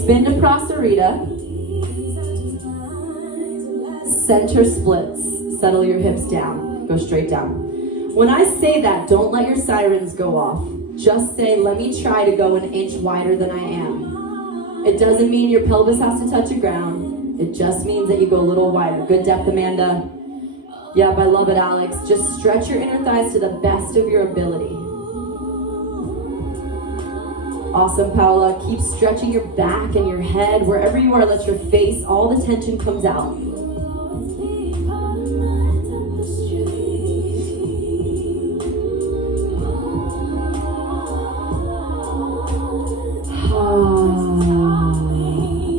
Spin to prasarita. Center splits. Settle your hips down. Go straight down. When I say that, don't let your sirens go off. Just say, let me try to go an inch wider than I am. It doesn't mean your pelvis has to touch the ground. It just means that you go a little wider. Good depth, Amanda. Yep, I love it, Alex. Just stretch your inner thighs to the best of your ability. Awesome, Paola. Keep stretching your back and your head. Wherever you are, let your face, all the tension comes out.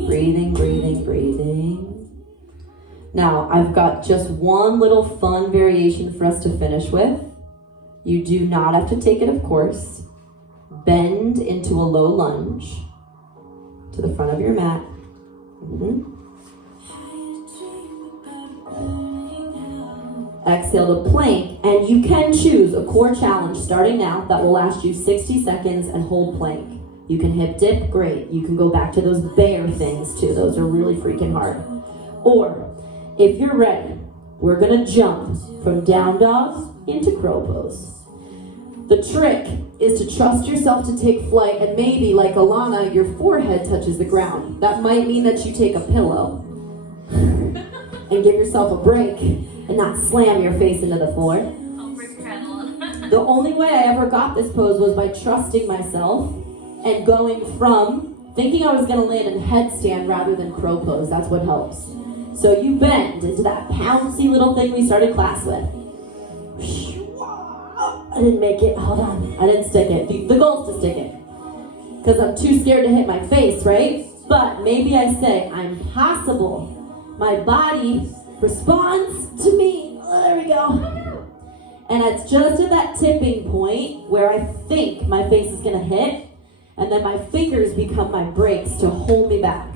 Breathing, breathing, breathing. Now, I've got just one little fun variation for us to finish with. You do not have to take it, of course. Bend into a low lunge to the front of your mat. Exhale to plank, and you can choose a core challenge starting now that will last you 60 seconds and hold plank. You can hip dip, great. You can go back to those bear things too. Those are really freaking hard. Or, if you're ready, we're gonna jump from down dog into crow pose. The trick is to trust yourself to take flight, and maybe, like Alana, your forehead touches the ground. That might mean that you take a pillow and give yourself a break and not slam your face into the floor. I'll break your head on. The only way I ever got this pose was by trusting myself and going from thinking I was going to land in headstand rather than crow pose. That's what helps. So you bend into that pouncy little thing we started class with. I didn't make it. Hold on. I didn't stick it. The goal is to stick it. Because I'm too scared to hit my face, right? But maybe I say, I'm possible. My body responds to me. Oh, there we go. And it's just at that tipping point where I think my face is going to hit. And then my fingers become my brakes to hold me back.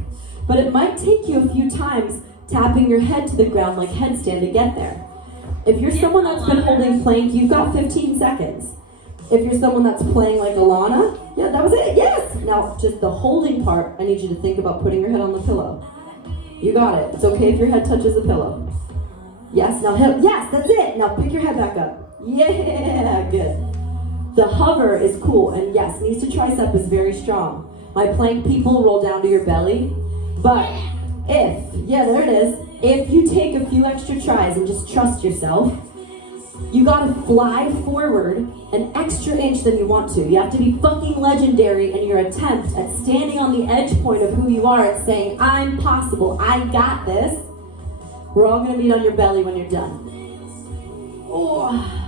But it might take you a few times tapping your head to the ground like headstand to get there. If you're someone that's been holding plank, you've got 15 seconds. If you're someone that's playing like Alana, yeah, that was it, yes! Now, just the holding part, I need you to think about putting your head on the pillow. You got it. It's okay if your head touches the pillow. Yes, now, yes, that's it. Now pick your head back up. Yeah, good. The hover is cool, and yes, knees to tricep is very strong. My plank people roll down to your belly, but there it is. If you take a few extra tries and just trust yourself, you gotta fly forward an extra inch than you want to. You have to be fucking legendary in your attempt at standing on the edge point of who you are and saying, I'm possible, I got this. We're all gonna meet on your belly when you're done. Oh.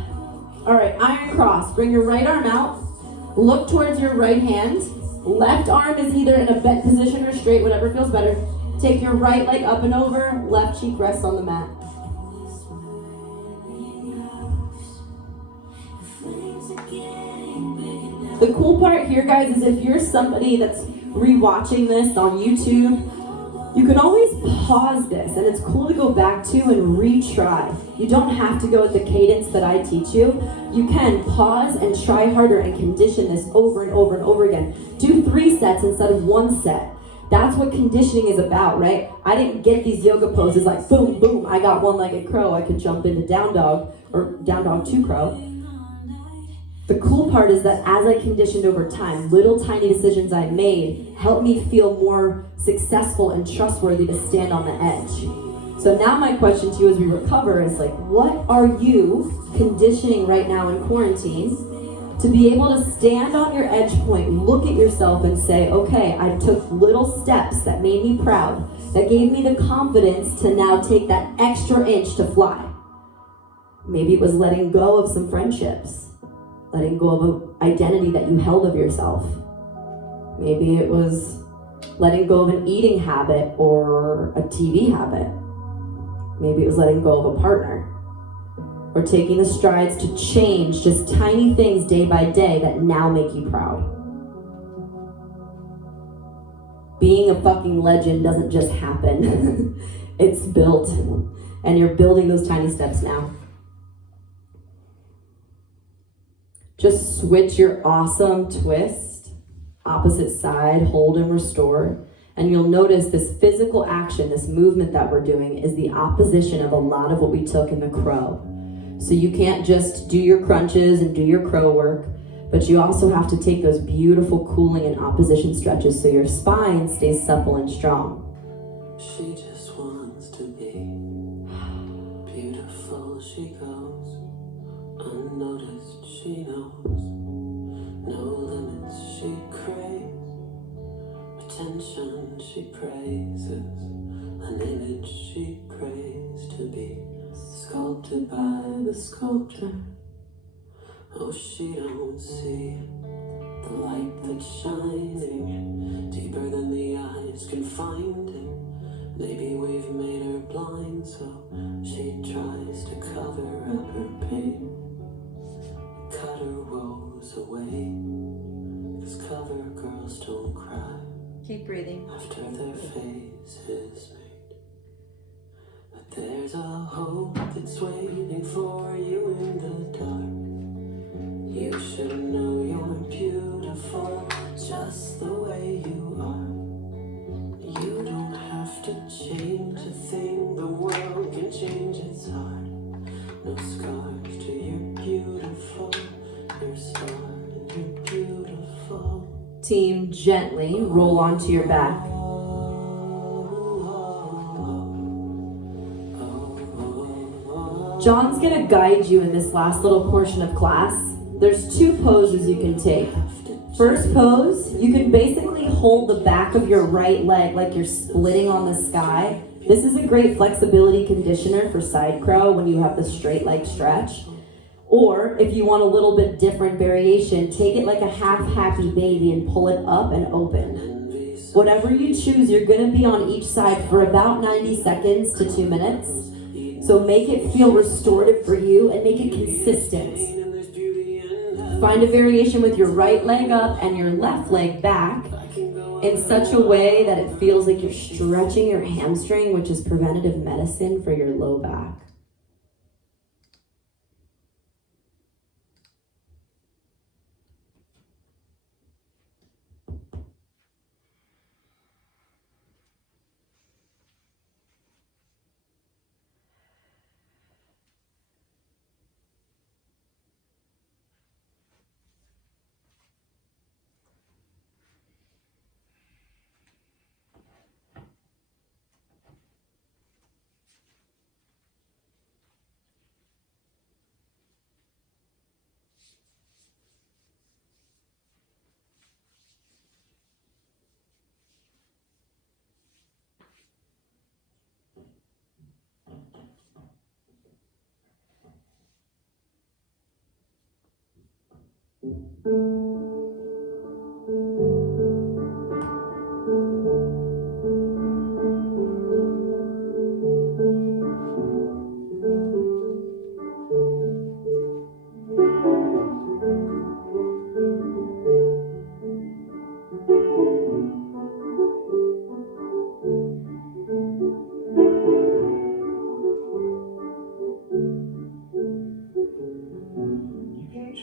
All right, iron cross. Bring your right arm out. Look towards your right hand. Left arm is either in a bent position or straight, whatever feels better. Take your right leg up and over. Left cheek rests on the mat. The cool part here, guys, is if you're somebody that's rewatching this on YouTube, you can always pause this, and it's cool to go back to and retry. You don't have to go at the cadence that I teach you. You can pause and try harder and condition this over and over and over again. Do 3 sets instead of 1 set. That's what conditioning is about, right? I didn't get these yoga poses like boom, boom, I got one-legged crow, I could jump into down dog, or down dog to crow. The cool part is that as I conditioned over time, little tiny decisions I made helped me feel more successful and trustworthy to stand on the edge. So now my question to you as we recover is like, what are you conditioning right now in quarantine to be able to stand on your edge point, look at yourself and say, okay, I took little steps that made me proud, that gave me the confidence to now take that extra inch to fly. Maybe it was letting go of some friendships, letting go of an identity that you held of yourself. Maybe it was letting go of an eating habit or a TV habit. Maybe it was letting go of a partner, or taking the strides to change just tiny things day by day that now make you proud. Being a fucking legend doesn't just happen. It's built, and you're building those tiny steps now. Just switch your awesome twist, opposite side, hold and restore. And you'll notice this physical action, this movement that we're doing is the opposition of a lot of what we took in the crow. So you can't just do your crunches and do your crow work, but you also have to take those beautiful cooling and opposition stretches so your spine stays supple and strong. She just wants to be beautiful. She goes unnoticed. She knows no limits. She craves attention. She praises an image she prays to be sculpted by the sculptor. Oh, she don't see the light that's shining deeper than the eyes can find it. Maybe we've made her blind, so she tries to cover up her pain, cut her woes away, 'cause cover girls don't cry. Keep breathing. After their face is made. But there's a hope that's waiting for you in the dark. You should know you're beautiful just the way you are. You don't have to change a thing, the world can change its heart. No scars to you're beautiful, you're a star and you're beautiful. Team, gently roll onto your back. John's gonna guide you in this last little portion of class. There's two poses you can take. First pose, you can basically hold the back of your right leg like you're splitting on the sky. This is a great flexibility conditioner for side crow when you have the straight leg stretch. Or if you want a little bit different variation, take it like a half happy baby and pull it up and open. Whatever you choose, you're gonna be on each side for about 90 seconds to 2 minutes. So make it feel restorative for you and make it consistent. Find a variation with your right leg up and your left leg back in such a way that it feels like you're stretching your hamstring, which is preventative medicine for your low back.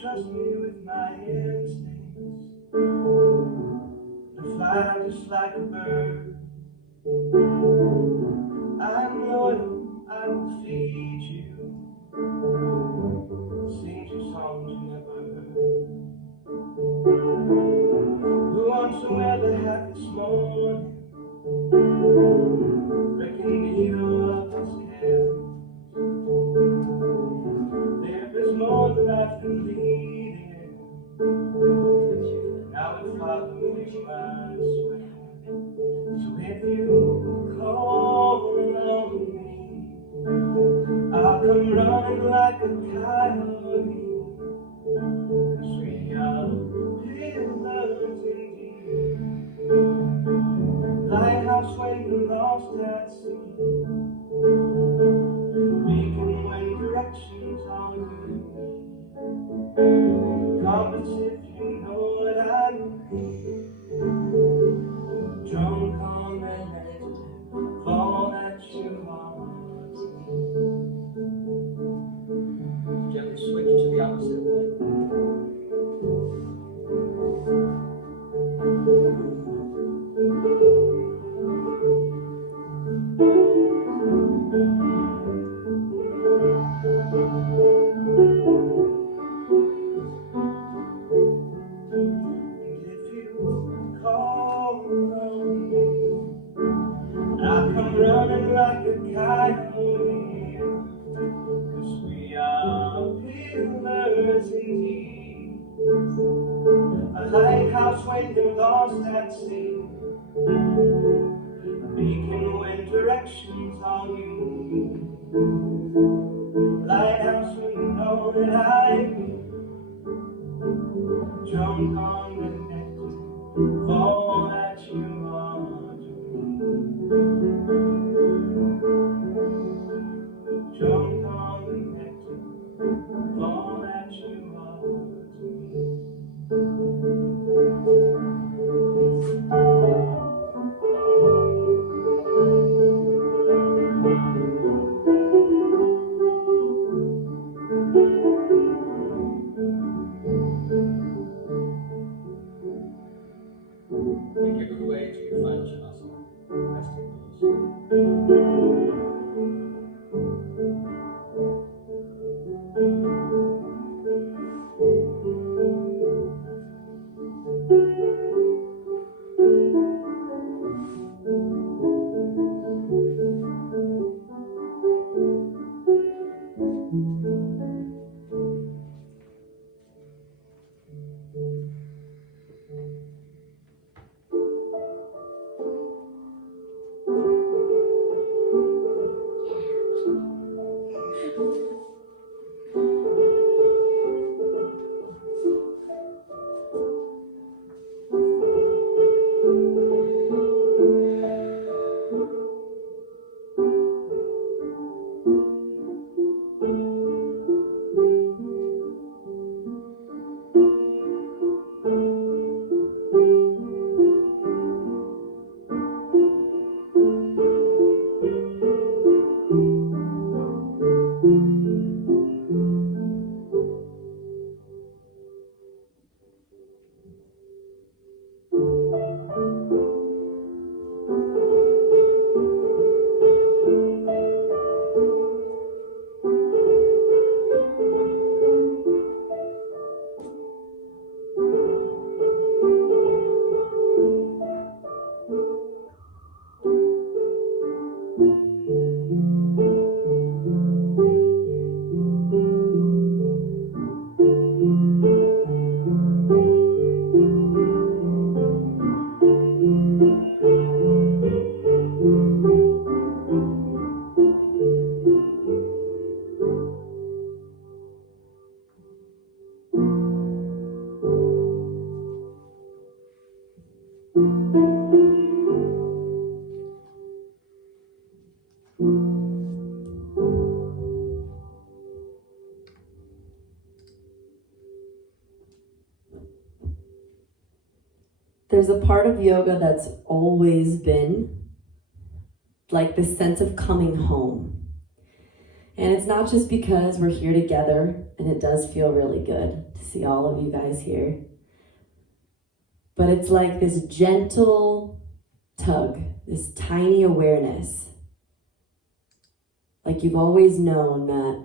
Trust me with my instincts to fly just like a bird. I'm loyal, I will feed you, sing you songs you never heard. a coyote, 'cause we are pillars indeed. Lighthouse waiting lost at sea, beacon when directions are good. Compass if you know what I mean. Drunk on the next fall that you want. Gently switch to the opposite leg. And if you call on me, I'll come running like a coyote, 'cause we are pillars indeed. A lighthouse when you're lost at sea, a beacon when directions are new. Lighthouse when you know that I be. Drunk on the next fall that you are to me. Drunk on the next fall that you are to me. Make your way to your final shavasana. Resting pose. There's a part of yoga that's always been like this sense of coming home. And it's not just because we're here together, and it does feel really good to see all of you guys here. But it's like this gentle tug, this tiny awareness. Like you've always known that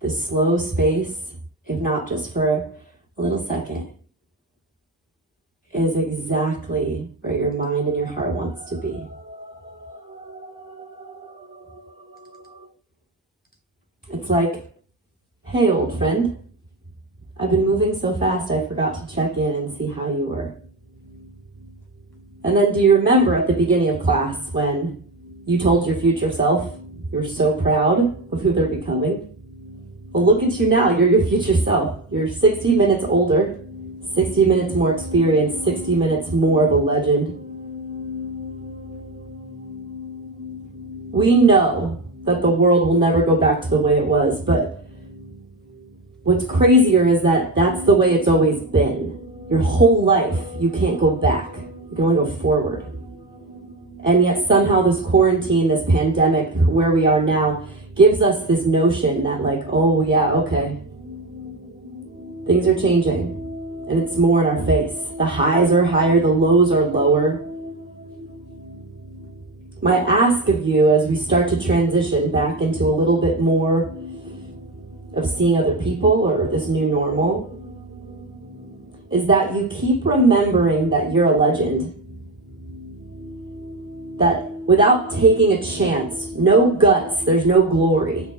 this slow space, if not just for a little second, is exactly where your mind and your heart wants to be. It's like, hey, old friend, I've been moving so fast I forgot to check in and see how you were. And then do you remember at the beginning of class when you told your future self you were so proud of who they're becoming? Well, look at you now. You're your future self. You're 60 minutes older, 60 minutes more experienced, 60 minutes more of a legend. We know that the world will never go back to the way it was, but what's crazier is that that's the way it's always been. Your whole life, you can't go back. You can only go forward. And yet somehow this quarantine, this pandemic, where we are now, gives us this notion that like, oh yeah, okay, things are changing and it's more in our face. The highs are higher, the lows are lower. My ask of you as we start to transition back into a little bit more of seeing other people or this new normal is that you keep remembering that you're a legend. That without taking a chance, no guts, there's no glory.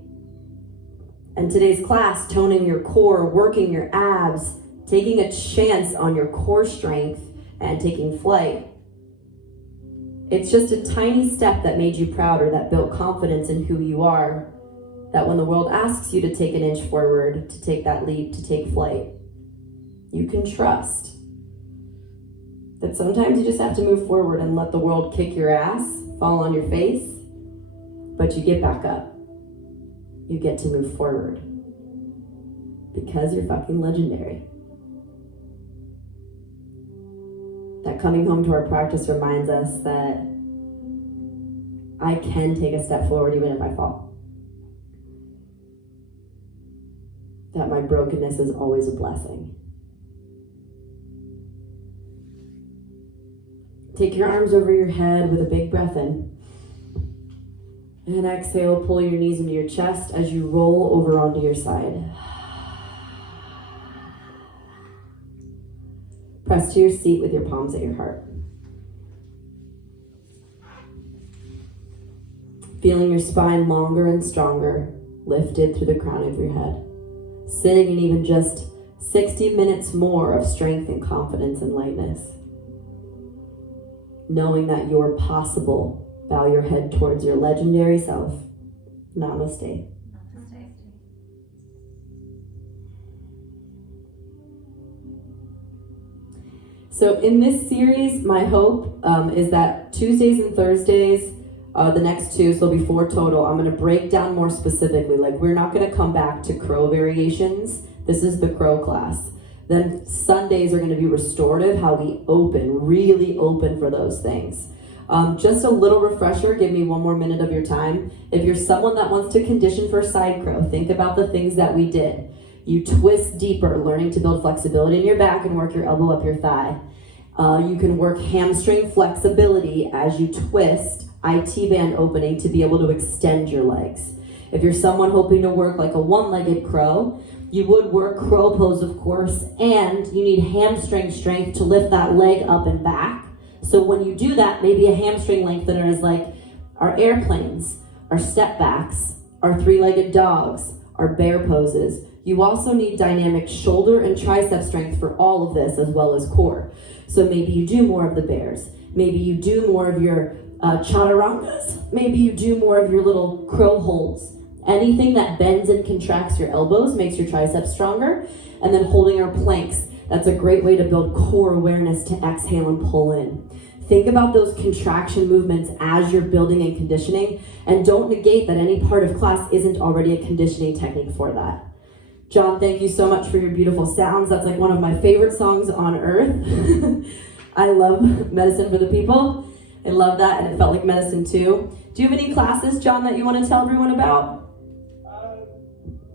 And today's class, toning your core, working your abs, taking a chance on your core strength and taking flight. It's just a tiny step that made you prouder, that built confidence in who you are, that when the world asks you to take an inch forward, to take that leap, to take flight, you can trust that sometimes you just have to move forward and let the world kick your ass, fall on your face, but you get back up. You get to move forward because you're fucking legendary. That coming home to our practice reminds us that I can take a step forward even if I fall. That my brokenness is always a blessing. Take your arms over your head with a big breath in. And exhale, pull your knees into your chest as you roll over onto your side. Press to your seat with your palms at your heart. Feeling your spine longer and stronger, lifted through the crown of your head. Sitting in even just 60 minutes more of strength and confidence and lightness. Knowing that you're possible, bow your head towards your legendary self. Namaste. So in this series, my hope is that Tuesdays and Thursdays, the next two, so there'll be 4 total, I'm going to break down more specifically. Like, we're not going to come back to crow variations. This is the crow class. Then Sundays are going to be restorative, how we open, really open for those things. Just a little refresher, give me 1 more minute of your time. If you're someone that wants to condition for side crow, think about the things that we did. You twist deeper, learning to build flexibility in your back and work your elbow up your thigh. You can work hamstring flexibility as you twist, IT band opening to be able to extend your legs. If you're someone hoping to work like a one-legged crow, you would work crow pose, of course, and you need hamstring strength to lift that leg up and back. So when you do that, maybe a hamstring lengthener is like our airplanes, our step backs, our 3-legged dogs, our bear poses. You also need dynamic shoulder and tricep strength for all of this, as well as core. So maybe you do more of the bears. Maybe you do more of your chaturangas. Maybe you do more of your little crow holds. Anything that bends and contracts your elbows makes your triceps stronger. And then holding our planks, that's a great way to build core awareness to exhale and pull in. Think about those contraction movements as you're building and conditioning, and don't negate that any part of class isn't already a conditioning technique for that. John, thank you so much for your beautiful sounds. That's like one of my favorite songs on earth. I love Medicine for the People. I love that, and it felt like medicine too. Do you have any classes, John, that you want to tell everyone about?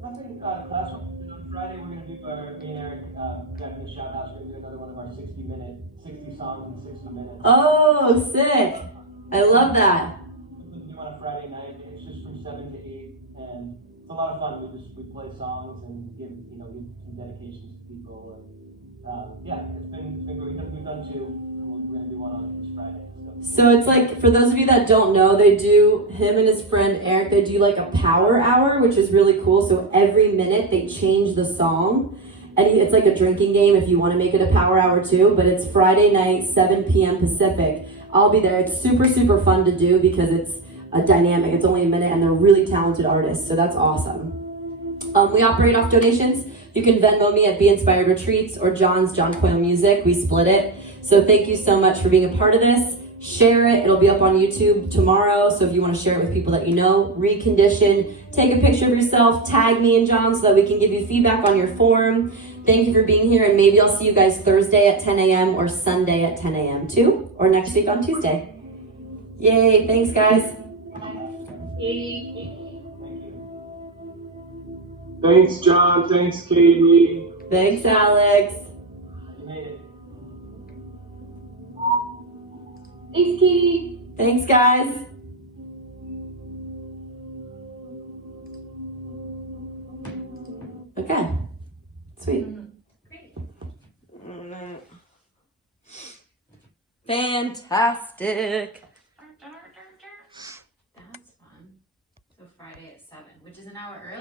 Nothing class. On Friday, we're going to do, me and Eric, back in the shop house, we're going to do another one of our 60 songs in 60 minutes. Oh, sick. I love that. We do on a Friday night. It's just from 7 to 8, and it's a lot of fun. We play songs and give some dedications to people. And it's been great. We've done 2. We're going to do one on this Friday. So it's like, for those of you that don't know, him and his friend Eric, they do like a power hour, which is really cool. So every minute they change the song, and it's like a drinking game if you want to make it a power hour too, but it's Friday night, 7 p.m. Pacific. I'll be there. It's super, super fun to do because it's a dynamic. It's only a minute and they're really talented artists. So that's awesome. We operate off donations. You can Venmo me at Be Inspired Retreats or John's John Coyle Music. We split it. So thank you so much for being a part of this. Share it. It'll be up on YouTube tomorrow. So if you want to share it with people that you know, recondition, take a picture of yourself, tag me and John so that we can give you feedback on your form. Thank you for being here, and maybe I'll see you guys Thursday at 10 a.m. or Sunday at 10 a.m. too, or next week on Tuesday. Yay, thanks guys. Thanks, John. Thanks, Katie. Thanks, Alex. You made it. Thanks, Katie. Thanks, guys. Okay, sweet. Great. Fantastic. That's fun. So Friday at 7, which is an hour early.